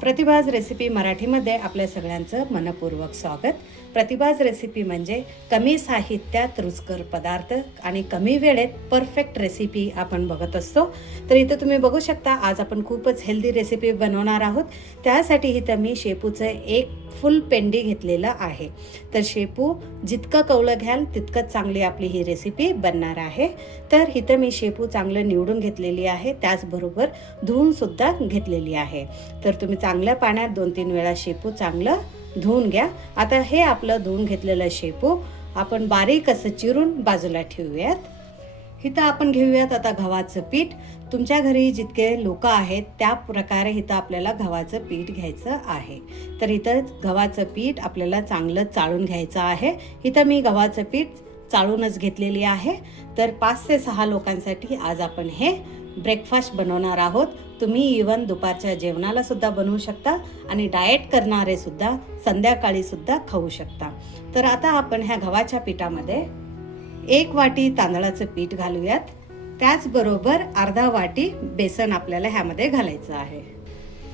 प्रतिभाज recipe मराठीमध्ये आपल्या सगळ्यांचं मनपूर्वक स्वागत. प्रतिभाज रेसिपी म्हणजे कमी साहित्यात रुचकर पदार्थ आणि कमी वेळेत परफेक्ट रेसिपी आपण बघत असतो. तर इथं तुम्ही बघू शकता, आज आपण खूपच हेल्दी रेसिपी बनवणार आहोत. त्यासाठी इथं मी शेपूचं एक फुल पेंडी घेतलेलं आहे. तर शेपू जितकं कवळं घ्याल तितकंच चांगली आपली ही रेसिपी बनणार आहे. तर इथं मी शेपू चांगलं निवडून घेतलेली आहे, त्याचबरोबर धुवून सुद्धा घेतलेली आहे. तर तुम्ही चांगल्या पाण्यात 2-3 वेळा शेपू चांगलं धुवून घ्या. आता हे आपलं धुवून घेतलेलं शेपू आपण बारीक असं चिरून बाजूला ठेवूयात. इथं आपण घेऊयात आता गव्हाचं पीठ. तुमच्या घरी जितके लोक आहेत त्या प्रकारे इथं आपल्याला गव्हाचं पीठ घ्यायचं आहे. तर इथं गव्हाचं पीठ आपल्याला चांगलं चाळून घ्यायचं आहे. इथं मी गव्हाचं पीठ चाळूनच घेतलेली आहे. तर 5 ते 6 लोकांसाठी आज आपण हे ब्रेकफास्ट बनवणार आहोत. तुम्ही इवन दुपारच्या जेवणाला सुद्धा बनवू शकता आणि डाएट करणारे सुद्धा संध्याकाळी सुद्धा खाऊ शकता. तर आता आपण ह्या गव्हाच्या पिठामध्ये 1 वाटी तांदळाचं पीठ घालूयात. त्याचबरोबर अर्धा वाटी बेसन आपल्याला ह्यामध्ये घालायचं आहे.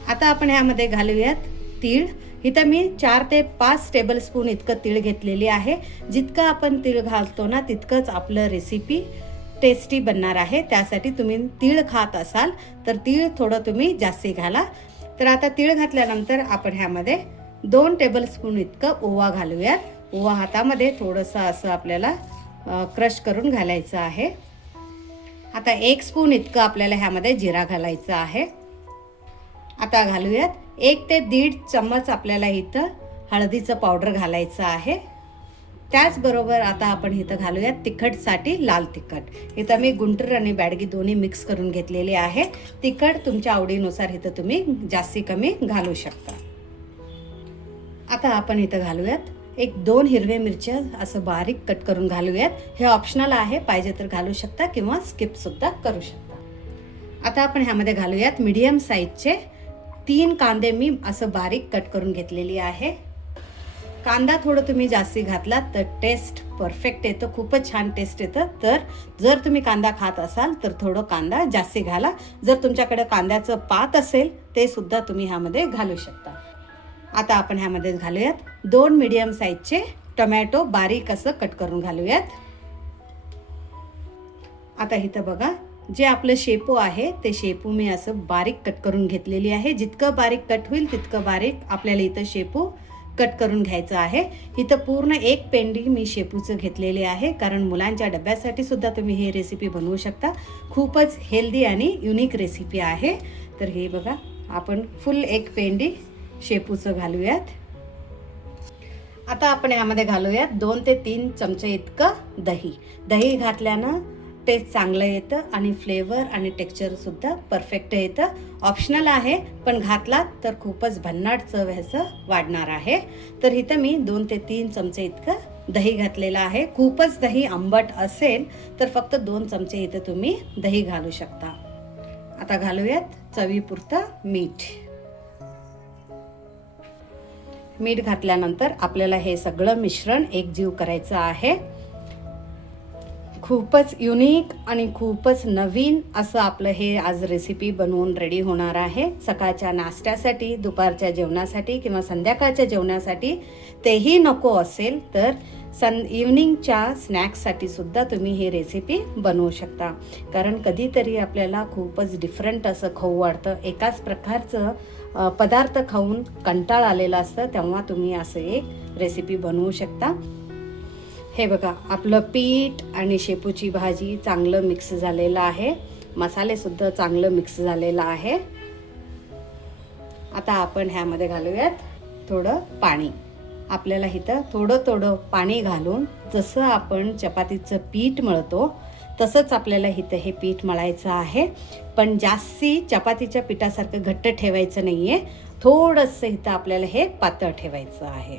आता आपण ह्यामध्ये घालूयात तीळ. इथं मी 4 ते 5 टेबलस्पून इतकं तीळ घेतलेली आहे. जितकं आपण तीळ घालतो ना तितकंच आपलं रेसिपी टेस्टी बनणार आहे. त्यासाठी तुम्ही तीळ खात असाल तर तीळ थोडं तुम्ही जास्ती घाला. तर आता तीळ घातल्यानंतर आपण ह्यामध्ये 2 टेबलस्पून इतकं ओवा घालूयात. ओवा हातामध्ये थोडंसं असं आपल्याला क्रश करून घालायचं आहे. आता 1 स्पून इतकं आपल्याला ह्यामध्ये जिरा घालायचं आहे. आता घालूयात 1 ते 1.5 चम्मच आपल्याला इथं हळदीचं पावडर घालायचं आहे. त्याचबरोबर आता आपण इथं घालूयात तिखटसाठी लाल तिखट. इथं मी गुंटूर आणि बॅडगी दोन्ही मिक्स करून घेतलेली आहे. तिखट तुमच्या आवडीनुसार इथं तुम्ही जास्ती कमी घालू शकता. आता आपण इथं घालूयात 1-2 हिरवे मिरच्या असं बारीक कट करून घालूयात. हे ऑप्शनल आहे, पाहिजे तर घालू शकता किंवा स्किप सुद्धा करू शकता. आता आपण ह्यामध्ये घालूयात मीडियम साईजचे 3 कांदे मी असं बारीक कट करून घेतलेली आहे. कांदा थोडं तुम्ही जास्ती घातलात तर टेस्ट परफेक्ट येतं, खूपच छान टेस्ट येतं. तर जर तुम्ही कांदा खात असाल तर थोडं कांदा जास्ती घाला. जर तुमच्याकडे कांद्याचं पात असेल ते सुद्धा तुम्ही ह्यामध्ये घालू शकता. आता आपण ह्यामध्ये घालूयात 2 मीडियम साईजचे टोमॅटो बारीक असं कट करून घालूयात. आता इथं बघा, जे आपलं शेपू आहे ते शेपू मी असं बारीक कट करून घेतलेली आहे. जितकं बारीक कट होईल तितकं बारीक आपल्याला इथं शेपू कट करून घ्यायचं आहे. इथं पूर्ण 1 पेंडी मी शेपूचं घेतलेली आहे, कारण मुलांच्या डब्यासाठी सुद्धा तुम्ही ही रेसिपी बनवू शकता. खूपच हेल्दी आणि युनिक रेसिपी आहे. तर हे बघा, आपण फुल 1 पेंडी शेपूचं घालूयात. आता आपण यामध्ये घालूयात 2 ते 3 चमचे इतकं दही. दही घातल्यानं टेस्ट चांगलं येतं आणि फ्लेवर आणि टेक्स्चर सुद्धा परफेक्ट येतं. ऑप्शनल आहे, पण घातलात तर खूपच भन्नाट चव ह्याचं वाढणार आहे. तर इथं मी 2 ते 3 चमचे इतकं दही घातलेलं आहे. खूपच दही आंबट असेल तर फक्त 2 चमचे इथं तुम्ही दही घालू शकता. आता घालूयात चवीपुरतं मीठ. मीठ घातल्यानंतर आपल्याला हे सगळं मिश्रण एकजीव करायचं आहे. खूपच युनिक आणि खूपच नवीन असं आपलं हे आज रेसिपी बनवून रेडी होणार आहे. सकाळच्या नाश्त्यासाठी, दुपारच्या जेवणासाठी किंवा संध्याकाळच्या जेवणासाठी, तेही नको असेल तर इव्हनिंगच्या स्नॅक्ससाठी सुद्धा तुम्ही ही रेसिपी बनवू शकता. कारण कधीतरी आपल्याला खूपच डिफरंट असं खाऊ वाटतं. एकाच प्रकारचं पदार्थ खाऊन कंटाळ आलेला असतं, तेव्हा तुम्ही असं एक रेसिपी बनवू शकता. हे बघा, आपलं पीठ आणि शेपूची भाजी चांगलं मिक्स झालेलं आहे. मसाले सुद्धा चांगलं मिक्स झालेलं आहे. आता आपण ह्यामध्ये घालूयात थोडं पाणी. आपल्याला इथं थोडं पाणी घालून जसं आपण चपातीचं पीठ मळतो तसंच आपल्याला इथं हे पीठ मळायचं आहे. पण जास्ती चपातीच्या पिठासारखं घट्ट ठेवायचं नाही आहे. थोडंसं इथं आपल्याला हे पातळ ठेवायचं आहे.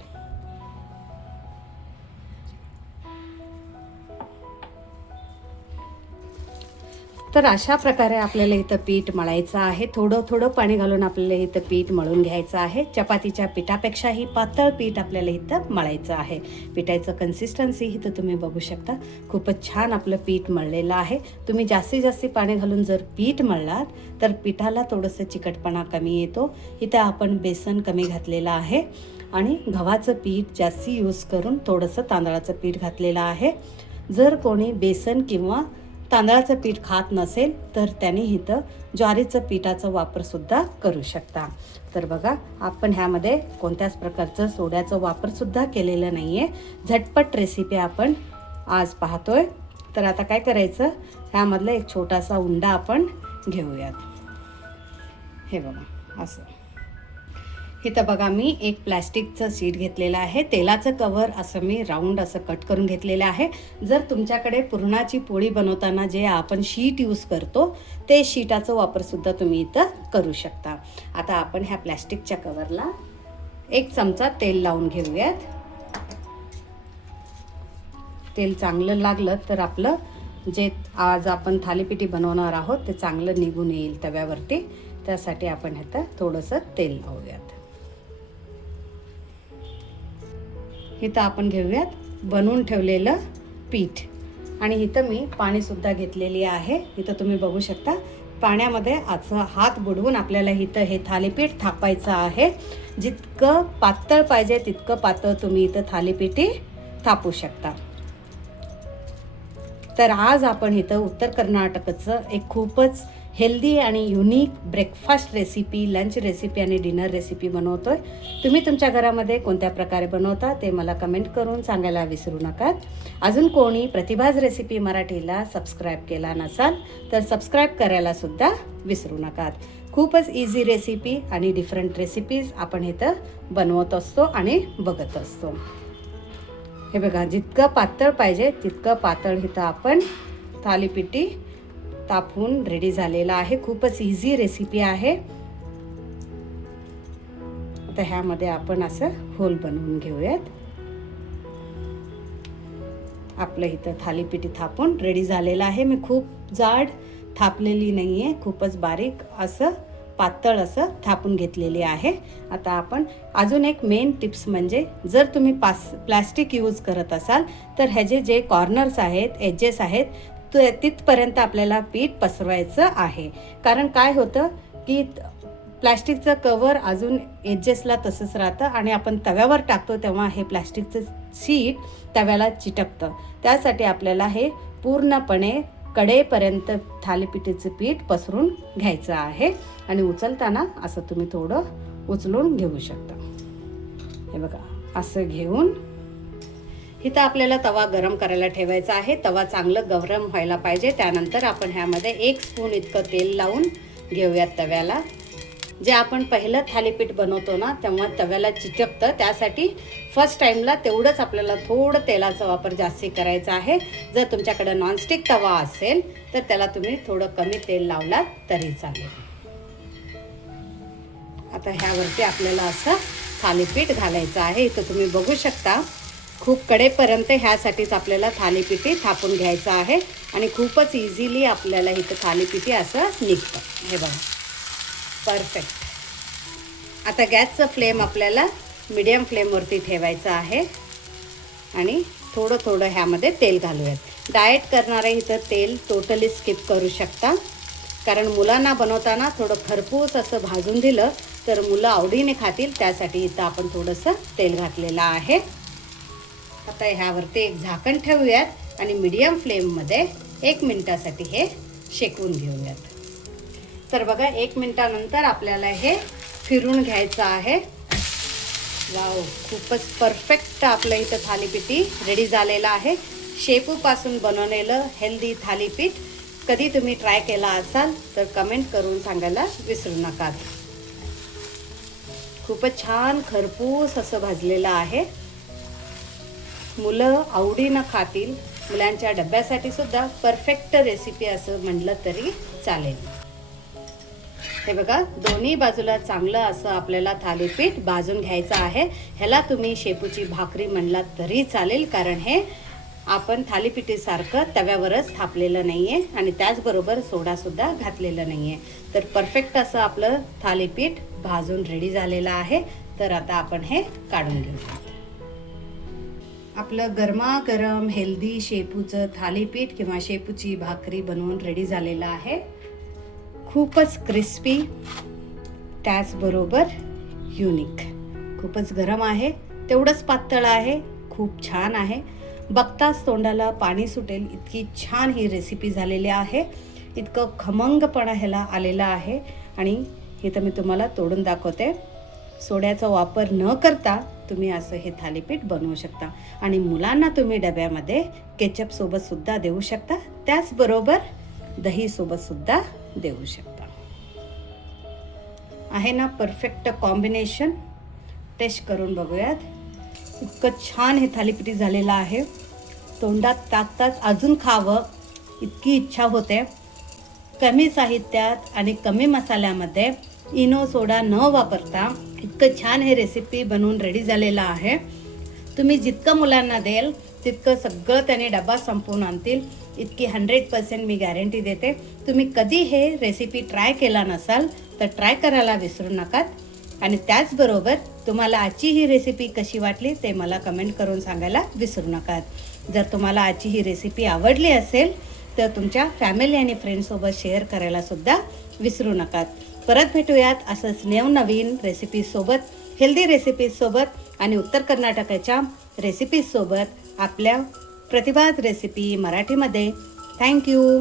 तर अशा प्रकारे आपल्याला इथं पीठ मळायचं आहे. थोडं थोडं पाणी घालून आपल्याला इथं पीठ मळून घ्यायचं आहे. चपातीच्या पिठापेक्षाही पातळ पीठ आपल्याला इथं मळायचं आहे. पिठाचं कन्सिस्टन्सी इथं तुम्ही बघू शकता. खूपच छान आपलं पीठ मळलेलं आहे. तुम्ही जास्तीत जास्त पाणी घालून जर पीठ मळलात तर पिठाला थोडंसं चिकटपणा कमी येतो. इथं आपण बेसन कमी घातलेलं आहे आणि गव्हाचं पीठ जास्ती यूज करून थोडंसं तांदळाचं पीठ घातलेलं आहे. जर कोणी बेसन किंवा तांदळाचं पीठ खात नसेल तर त्यांनी इथं ज्वारीचं पिठाचा वापरसुद्धा करू शकता. तर बघा, आपण ह्यामध्ये कोणत्याच प्रकारचं सोड्याचं वापरसुद्धा केलेलं नाही आहे. झटपट रेसिपी आपण आज पाहतोय. तर आता काय करायचं, ह्यामधला एक छोटासा उंडा आपण घेऊयात. हे बघा असं. इथं बघा मी एक प्लॅस्टिकचं शीट घेतलेलं आहे. तेलाचं कवर असं मी राऊंड असं कट करून घेतलेलं आहे. जर तुमच्याकडे पुरणाची पोळी बनवताना जे आपण शीट यूज करतो ते शीटाचं वापरसुद्धा तुम्ही इथं करू शकता. आता आपण ह्या प्लॅस्टिकच्या कवरला 1 चमचा तेल लावून घेऊयात. तेल चांगलं लागलं तर आपलं जे आज आपण थालीपीठी बनवणार आहोत ते चांगलं निघून येईल तव्यावरती. त्यासाठी आपण ह्यात थोडंसं तेल लावूयात. इथं आपण घेऊयात बनवून ठेवलेलं पीठ आणि इथं मी पाणीसुद्धा घेतलेली आहे. इथं तुम्ही बघू शकता. पाण्यामध्ये असं हात बुडवून आपल्याला इथं हे थालीपीठ थापायचं आहे. जितकं पातळ पाहिजे तितकं पातळ तुम्ही इथं थालीपीठी थापू शकता. तर आज आपण इथं उत्तर कर्नाटकचं एक खूपच हेल्दी आणि unique breakfast recipe, lunch recipe आणि डिनर रेसिपी बनवतोय. तुम्ही तुमच्या घरामध्ये कोणत्या प्रकारे बनवता ते मला कमेंट करून सांगायला विसरू नका. अजून कोणी प्रतिभाज रेसिपी मराठीला सबस्क्राईब केला नसाल तर सबस्क्राईब करायला सुद्धा विसरू नका. खूपच इझी रेसिपी आणि डिफरंट रेसिपीज आपण इथं बनवत असतो आणि बघत असतो. हे बघा, जितकं पातळ पाहिजे तितकं पातळ इथं आपण थालीपीठी तापून रेडी झालेला आहे. खूपच इझी रेसिपी आहे. आता ह्यामध्ये आपण असं होल बनवून घेऊयात. आपलं इथं थालीपीठी थापून रेडी झालेलं आहे. मी खूप जाड थापलेली नाही आहे, खूपच बारीक असं पातळ असं थापून घेतलेली आहे. आता आपण अजून एक मेन टिप्स म्हणजे जर तुम्ही प्लास्टिक यूज करत असाल तर ह्याचे जे कॉर्नर्स आहेत, एजेस आहेत, तिथपर्यंत आपल्याला पीठ पसरवायचं आहे. कारण काय होतं की प्लॅस्टिकचं कवर अजून एजेसला तसंच राहतं आणि आपण तव्यावर टाकतो तेव्हा हे प्लॅस्टिकचं शीट तव्याला चिटकतं. त्यासाठी आपल्याला हे पूर्णपणे कडेपर्यंत थालीपीठीचं पीठ पसरून घ्यायचं आहे आणि उचलताना असं तुम्ही थोडं उचलून घेऊ शकता. हे बघा, असं घेऊन इथं आपल्याला तवा गरम करायला ठेवायचा आहे. तवा चांगलं गरम व्हायला पाहिजे. त्यानंतर आपण ह्यामध्ये 1 स्पून इतकं तेल लावून घेऊयात तव्याला. जे आपण पहिलं थालीपीठ बनवतो ना तेव्हा तव्याला चिटकतं, त्यासाठी फर्स्ट टाईमला तेवढंच आपल्याला थोडं तेलाचा वापर जास्ती करायचा आहे. जर तुमच्याकडे नॉनस्टिक तवा असेल तर त्याला तुम्ही थोडं कमी तेल लावलात तरी चालेल. आता ह्यावरती आपल्याला असं थालीपीठ घालायचं आहे. इथं तुम्ही बघू शकता खूप कडेपर्यंत ह्यासाठीच आपल्याला थालीपीठी थापून घ्यायचं आहे आणि खूपच इझिली आपल्याला इथं थालीपीठी असं निघतं. हे बघा, परफेक्ट. आता गॅसचं फ्लेम आपल्याला मीडियम फ्लेमवरती ठेवायचं आहे आणि थोडं थोडं ह्यामध्ये तेल घालूयात. डाएट करणारे इथं तेल टोटली स्किप करू शकता, कारण मुलांना बनवताना थोडं खरपूस असं भाजून दिलं तर मुलं आवडीने खातील. त्यासाठी इथं आपण थोडंसं तेल घातलेलं आहे. आता ह्यावरती एक झाकण ठेवूयात आणि मीडियम फ्लेममध्ये 1 मिनिटासाठी हे शेकवून घेऊयात. तर बघा, 1 मिनिटानंतर आपल्याला हे फिरून घ्यायचं आहे. वाव, खूपच परफेक्ट आपलं इथं थालीपीठी रेडी झालेलं आहे. शेपूपासून बनवलेलं हेल्दी थालीपीठ कधी तुम्ही ट्राय केला असाल तर कमेंट करून सांगायला विसरू नका. खूपच छान खरपूस असं भाजलेलं आहे. मुलं आवडीनं खातील. मुलांच्या डब्यासाठी सुद्धा परफेक्ट रेसिपी असं म्हटलं तरी चालेल. हे बघा, दोन्ही बाजूला चांगलं असं आपल्याला थालीपीठ भाजून घ्यायचं आहे. ह्याला तुम्ही शेपूची भाकरी म्हणलात तरी चालेल, कारण हे आपण थालीपीठीसारखं तव्यावरच थापलेलं नाही आहे आणि त्याचबरोबर सोडासुद्धा घातलेलं नाही आहे. तर परफेक्ट असं आपलं थालीपीठ भाजून रेडी झालेलं आहे. तर आता आपण हे काढून घेऊया. आपलं गरमागरम हेल्दी शेपूचं थालीपीठ किंवा शेपूची भाकरी बनवून रेडी झालेलं आहे. खूपच क्रिस्पी, त्याचबरोबर युनिक. खूपच गरम आहे, तेवढंच पातळ आहे, खूप छान आहे. बघताच तोंडाला पाणी सुटेल इतकी छान ही रेसिपी झालेली आहे. इतकं खमंगपणा ह्याला आलेला आहे. आणि इथं मी तुम्हाला तोडून दाखवते. सोड्याचा वापर न करता तुम्ही असं हे थालीपीठ बनवू शकता. आणि मुलांना तुम्ही डब्यामध्ये केचपसोबत सुद्धा देऊ शकता, त्याचबरोबर दहीसोबत सुद्धा देऊ शकता. आहे ना परफेक्ट कॉम्बिनेशन. टेस्ट करून बघूयात. इतकं छान हे थालीपीठ झालेलं आहे. तोंडात टाकताच अजून खावं इतकी इच्छा होते. कमी साहित्यात आणि कमी मसाल्यामध्ये इनो सोडा न वापरता इतकं छान हे रेसिपी बनवून रेडी झालेलं आहे. तुम्ही जितकं मुलांना द्याल तितकं सगळं त्याने डबा संपवून आणतील इतकी 100% मी गॅरंटी देते. तुम्ही कधी हे रेसिपी ट्राय केला नसाल तर ट्राय करायला विसरू नका. आणि त्याचबरोबर तुम्हाला आजची ही रेसिपी कशी वाटली ते मला कमेंट करून सांगायला विसरू नका. जर तुम्हाला आजची ही रेसिपी आवडली असेल तर तुमच्या फॅमिली आणि फ्रेंड्ससोबत शेअर करायला सुद्धा विसरू नका. परत भेटूयात असंच नवीन रेसिपीसोबत, हेल्दी रेसिपीजसोबत आणि उत्तर कर्नाटकाच्या रेसिपीजसोबत आपल्या प्रतिभाज रेसिपी मराठीमध्ये. थँक्यू.